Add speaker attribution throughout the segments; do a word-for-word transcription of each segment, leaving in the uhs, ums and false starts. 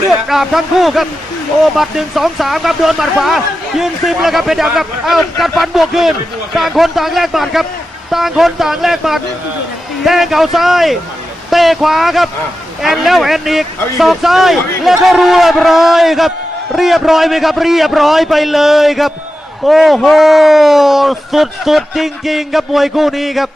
Speaker 1: เลือกกราบทั้งคู่ครับโอ้บัตรหนึ่งสองสามครับโดนบัตรขวายืนซิมแล้วครับเพชรดำครับเอากัดฟันบวกคืนต่างคนต่างแลกบัตรครับต่างคนต่างแลกบัตรแทงเข่าซ้ายเตะขวาครับแอนแล้วแอนอีกศอกซ้ายแล้วก็เรียบร้อยครับเรียบร้อยไหมครับเรียบร้อยไปเลยครับโอ้โหสุดสุดจริงๆครับมวยคู่นี้ครับ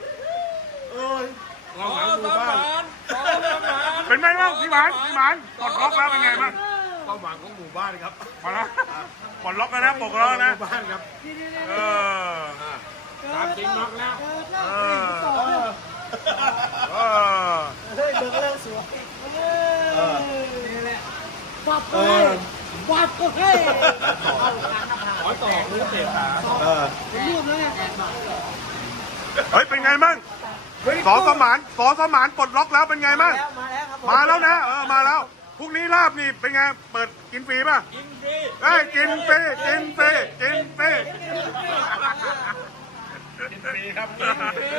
Speaker 2: เป็นไงบ้างพี่หมานพี่หมานปลดล็อกแล้วเป็นไงบ้าง
Speaker 3: ความหวังของหมู่บ้านครับ
Speaker 2: มาแล้วปลดล็อกแล้วนะปลดล็อกนะ
Speaker 3: หมู่บ้านครับ
Speaker 2: เออ
Speaker 3: ตามจริงน็อกแล้ว
Speaker 2: เออเออ
Speaker 4: เฮ้ยเบิกเลิกสวยนี่แหละวับก็ให้วับก็ให้
Speaker 3: ขอต่อมือเตะขา
Speaker 4: เป็นรูปแล้วไง
Speaker 2: เฮ้ยเป็นไงบ้างสอสมานสอสมานปลดล็อกแล้วเป็นไงบ้าง
Speaker 4: มาแล้วครับ
Speaker 2: มาแล้วนะเออมาแล้วพรุ่งนี้ลาบนี่เป็นไงเปิดกินฟรีป่ะ
Speaker 3: กินฟรี
Speaker 2: เอ้ยกินฟรีกินฟรีกินฟรี
Speaker 3: กินฟรีครับกินฟรี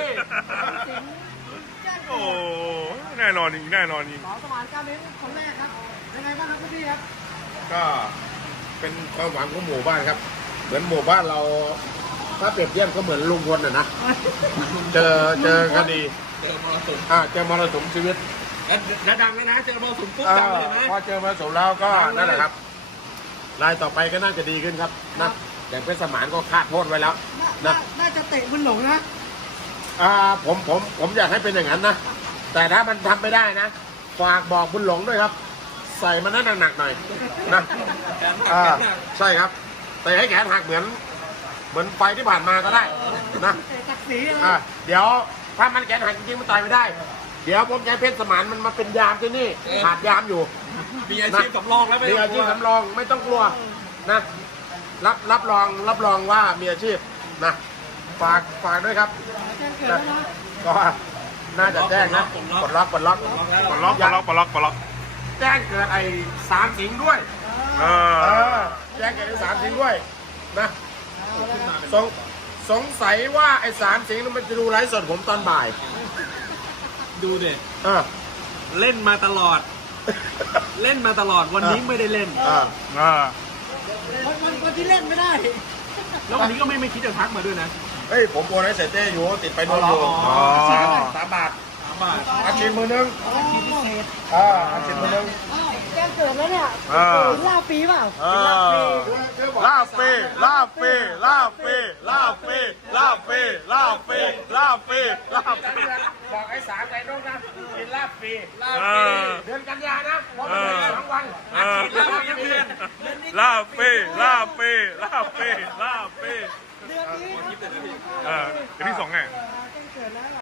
Speaker 2: โอ้แน่นอนอีกแน่นอนอีก
Speaker 4: สองสมานการเล่นคนแรกครับยังไงบ้างครับพี่ครับ
Speaker 3: ก็เป็นความหวังของหมู่บ้านครับ เหมือนหมู่บ้านเราถ้าเปรียบเทียบก็เหมือนลุงพลน่ะนะเจอเจอคดีอ่าเจอมรสุมชีวิต
Speaker 5: แล้วดังแล้วนะเจอมรสุมปุ๊บ
Speaker 3: อ่า
Speaker 5: ดังเลยไหม
Speaker 3: พอเจอมรสุมแล้วก็นั่นแหละครับรายต่อไปก็น่าจะดีขึ้นครับนะอย่างเพชรสมานก็คาดโทษไว้แล้วนะ
Speaker 4: น่าจะเตะบุญหลงนะ
Speaker 3: อ่าผมผมผมอยากให้เป็นอย่างนั้นนะแต่ถ้ามันทำไม่ได้นะฝากบอกบุญหลงด้วยครับ ใส่มันให้หนักๆหน่อยนะอ่าใช่ครับแต่ให้แขนหักเหมือนเหมือนไฟที่ผ่านมาก็ได้นะ
Speaker 4: เตะตักสีอะไร
Speaker 3: อ่าเดี๋ยวถ้ามันแขนหักจริงๆมันตายไม่ได้ เดี๋ยวผมจะให้เพชรสมานมันมาเป็นยามที่นี่ขาดยามอยู่
Speaker 5: มีอาชีพสำรองแล้วไม่
Speaker 3: มี
Speaker 5: ต้อง
Speaker 3: อาก ชี
Speaker 5: ลั
Speaker 3: พ
Speaker 5: ว
Speaker 3: สำรองไม่ต้องกลัวนะรับรับรองรับรองว่ามีอาชีพนะฝากฝากด้วยครับ
Speaker 4: แจ้งเกิดแล้วนะ
Speaker 3: ก็น่าจะแจ้งนะปลดล็อกปลดล็อก
Speaker 2: ปลดล็อกปลดล็อกปลดล็อกปลดล็อก
Speaker 3: แจ้งเกิดไอ้สามสิงห์ด้วย
Speaker 2: เอ
Speaker 3: เอ
Speaker 2: อ
Speaker 3: อแจ้งเกิดไอ้สามสิงห์ด้วยนะสงสงสัยว่าไอ้สามสิงห์มันจะดูไลฟ์สดผมตอนบ่าย
Speaker 5: ดูดิ
Speaker 3: เออ
Speaker 5: เล่นมาตลอด เล่นมาตลอดวันนี้ไม่ได้เล่น
Speaker 3: เออ
Speaker 2: เออ
Speaker 4: วันวันวันที่เล่นไม่ได้
Speaker 5: แล้ววันนี้ก็ไม่ไม่คิดจะทักมาด้วยนะ
Speaker 3: เฮ้ยผมโอนให้เสร็จเต้อยู่ติดไปโดนอยู่
Speaker 5: อ๋อ
Speaker 3: สามสามบาท
Speaker 5: สามบาท
Speaker 3: อาชีพมือนึงอ่าอาชีพมือนึง
Speaker 4: แจ้งเกิดแล้วเนี่ย
Speaker 2: เออ
Speaker 4: ล่าปีเปล่า
Speaker 2: เออลาบฟรีลาบฟรีลาบฟรีลาบฟรีลาบฟรีลาบฟรีลาบฟรีลาบฟรี
Speaker 3: บอกไอ้สามไอ้น้องนะกินลาบฟรี
Speaker 2: เออ
Speaker 3: เดือนกันยานะเพราะมันเป็นสองวัน
Speaker 2: เออลาบฟรีลาบฟรีลาบฟรีลาบฟรี
Speaker 4: เดือนนี้
Speaker 2: เออเดี๋ยวที่สองไง
Speaker 4: แจ้งเกิดแล้วล่ะ